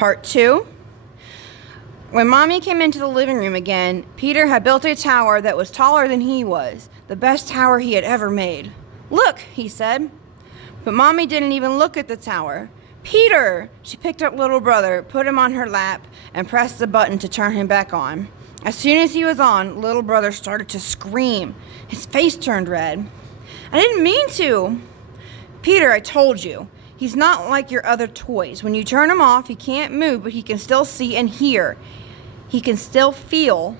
Part 2. When Mommy came into the living room again, Peter had built a tower that was taller than he was, the best tower he had ever made. "Look," he said. But Mommy didn't even look at the tower. "Peter!" She picked up little brother, put him on her lap, and pressed the button to turn him back on. As soon as he was on, little brother started to scream. His face turned red. "I didn't mean to." "Peter, I told you. He's not like your other toys. When you turn him off, he can't move, but he can still see and hear. He can still feel,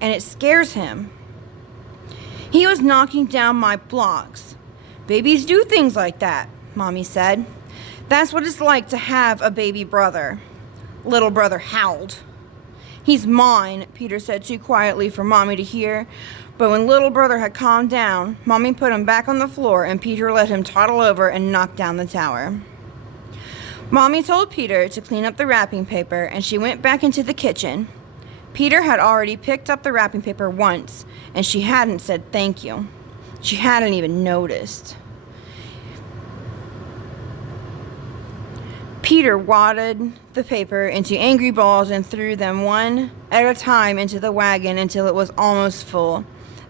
and it scares him. He was knocking down my blocks." "Babies do things like that," Mommy said. "That's what it's like to have a baby brother." Little brother howled. "He's mine," Peter said too quietly for Mommy to hear. But when little brother had calmed down, Mommy put him back on the floor and Peter let him toddle over and knock down the tower. Mommy told Peter to clean up the wrapping paper and she went back into the kitchen. Peter had already picked up the wrapping paper once and she hadn't said thank you. She hadn't even noticed. Peter wadded the paper into angry balls and threw them one at a time into the wagon until it was almost full.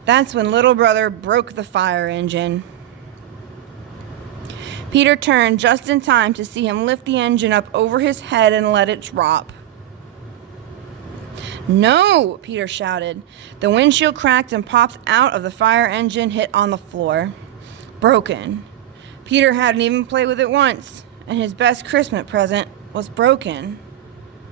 That's when little brother broke the fire engine. Peter turned just in time to see him lift the engine up over his head and let it drop. "No!" Peter shouted. The windshield cracked and popped out of the fire engine, hit on the floor. Broken. Peter hadn't even played with it once, and his best Christmas present was broken.